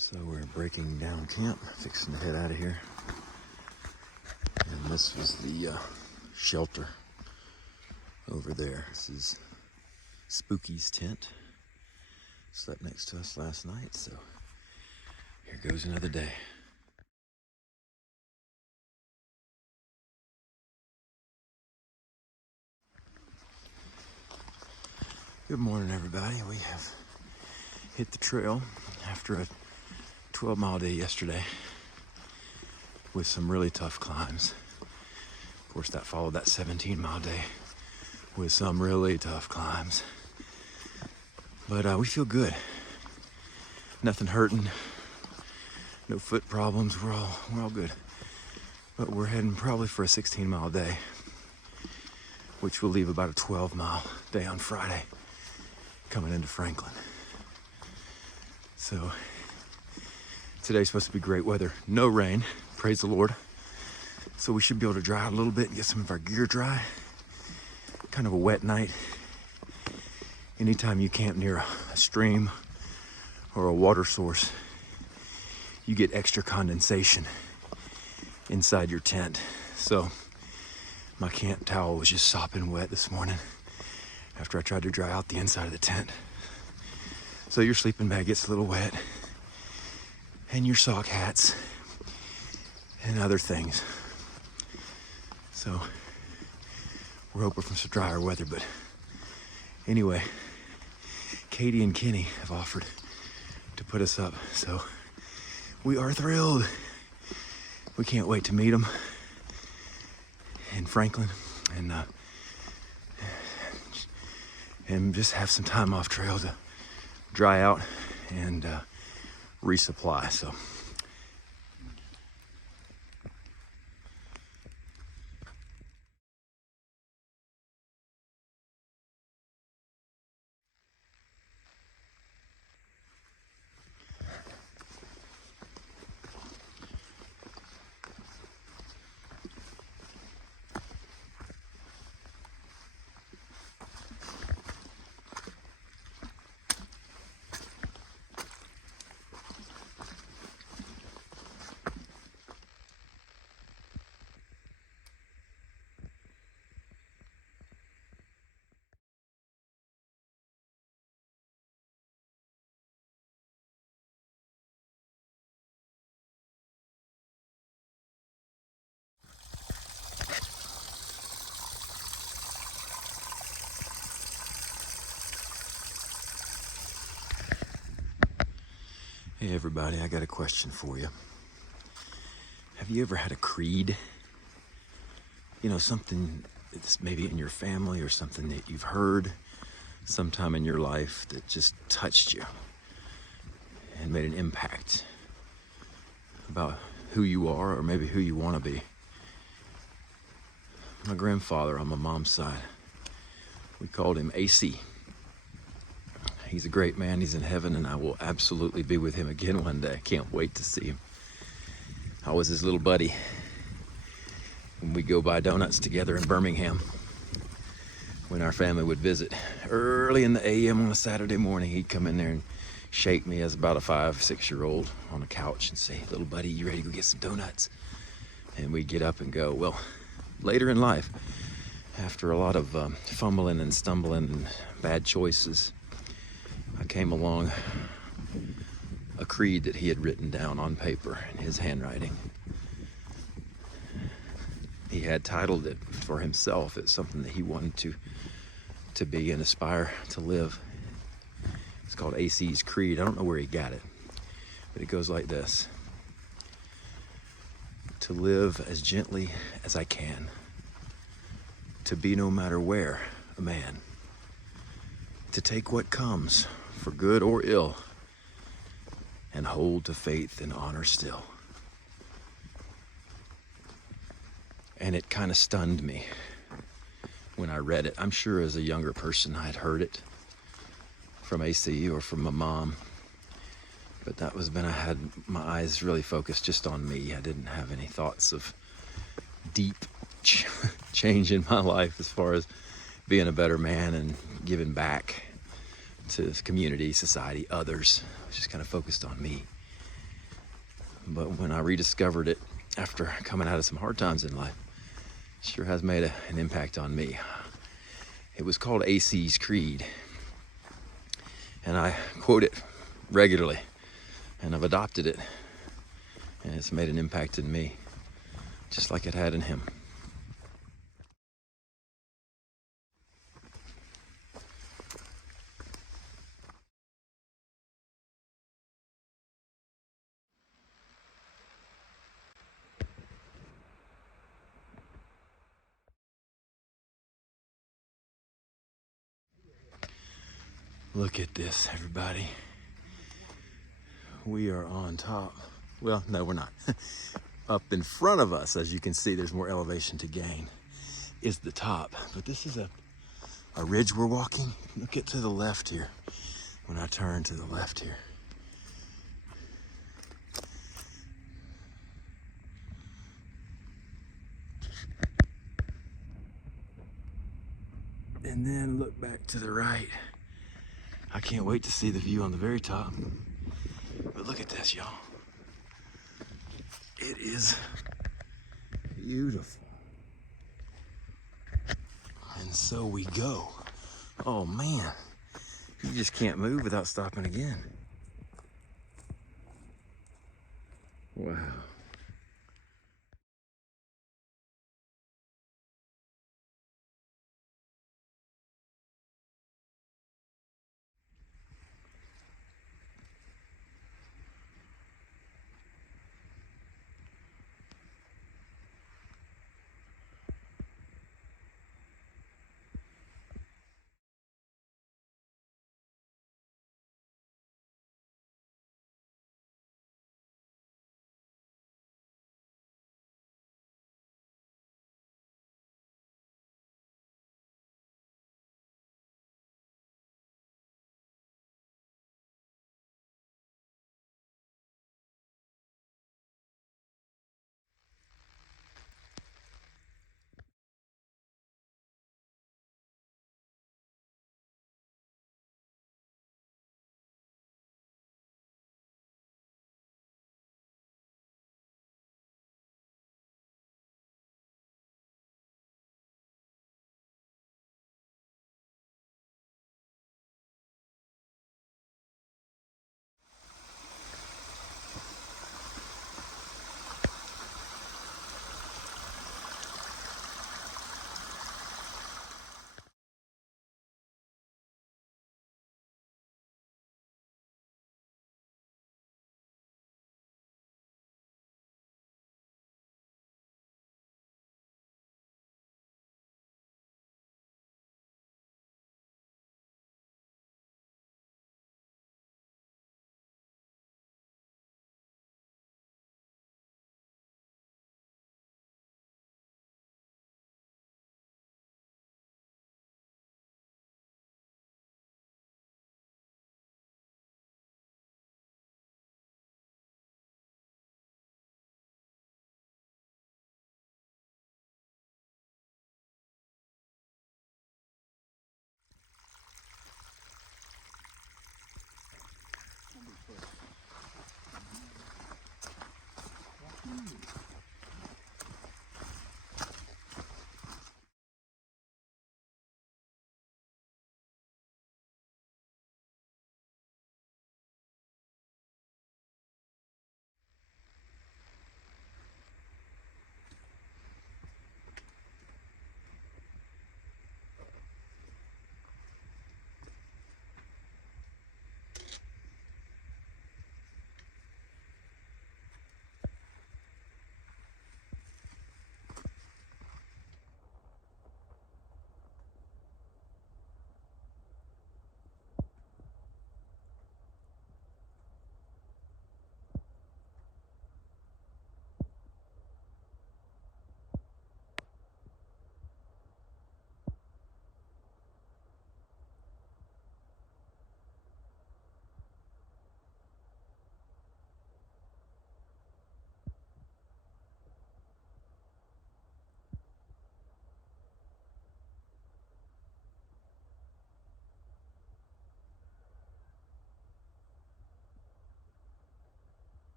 So we're breaking down camp, fixing to head out of here. And this was the shelter over there. This is Spooky's tent. Slept next to us last night, so here goes another day. Good morning, everybody. We have hit the trail after a 12-mile day yesterday with some really tough climbs. Of course, that followed that 17-mile day with some really tough climbs. But we feel good. Nothing hurting, no foot problems. We're all good. But we're heading probably for a 16-mile day, which will leave about a 12-mile day on Friday, coming into Franklin. So today's supposed to be great weather. No rain, praise the Lord. So we should be able to dry out a little bit and get some of our gear dry. Kind of a wet night. Anytime you camp near a stream or a water source, you get extra condensation inside your tent. So my camp towel was just sopping wet this morning after I tried to dry out the inside of the tent. So your sleeping bag gets a little wet, and your sock hats and other things. So we're hoping for some drier weather, but anyway, Katie and Kenny have offered to put us up, so we are thrilled. We can't wait to meet them in Franklin and just have some time off trail to dry out and resupply. So hey everybody, I got a question for you. Have you ever had a creed? You know, something that's maybe in your family or something that you've heard sometime in your life that just touched you and made an impact about who you are or maybe who you want to be. My grandfather on my mom's side, we called him AC. He's a great man. He's in heaven, and I will absolutely be with him again one day. Can't wait to see him. I was his little buddy when we go buy donuts together in Birmingham. When our family would visit early in the AM on a Saturday morning, he'd come in there and shake me as about a 5-6-year-old on a couch and say, "Little buddy, you ready to go get some donuts?" And we'd get up and go. Well, later in life, after a lot of fumbling and stumbling and bad choices, I came along a creed that he had written down on paper in his handwriting. He had titled it for himself. It's something that he wanted to be and aspire to live. It's called AC's Creed. I don't know where he got it, but it goes like this: to live as gently as I can, to be no matter where a man, to take what comes for good or ill, and hold to faith and honor still. And it kind of stunned me when I read it. I'm sure as a younger person I had heard it from AC or from my mom, but that was when I had my eyes really focused just on me. I didn't have any thoughts of deep change in my life as far as being a better man and giving back to community, society, others. I was just kind of focused on me. But when I rediscovered it after coming out of some hard times in life, it sure has made an impact on me. It was called AC's Creed, and I quote it regularly, and I've adopted it, and it's made an impact in me, just like it had in him. Look at this, everybody. We are on top. Well, no, we're not. Up in front of us, as you can see, there's more elevation to gain, is the top. But this is a ridge we're walking. Look at to the left here. When I turn to the left here. And then look back to the right. I can't wait to see the view on the very top. But look at this, y'all. It is beautiful. And so we go. Oh man, you just can't move without stopping again. Wow.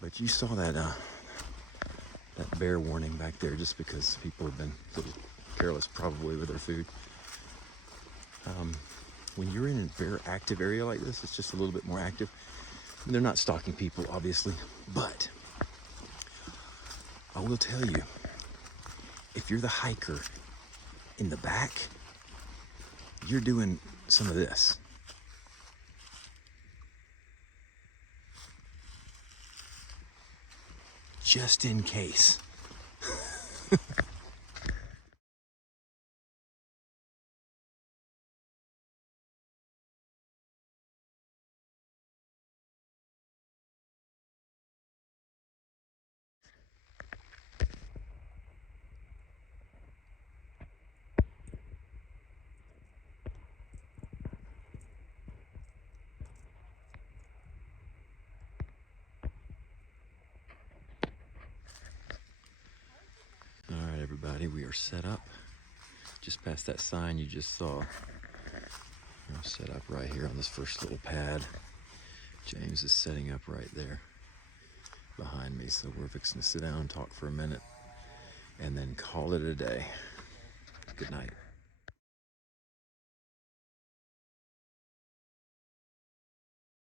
But you saw that that bear warning back there just because people have been a little careless probably with their food. When you're in a bear active area like this, it's just a little bit more active. And they're not stalking people, obviously, but I will tell you, if you're the hiker in the back, you're doing some of this. Just in case. All right, everybody, we are set up. Just past that sign you just saw. We're set up right here on this first little pad. James is setting up right there behind me, so we're fixing to sit down and talk for a minute and then call it a day. Good night.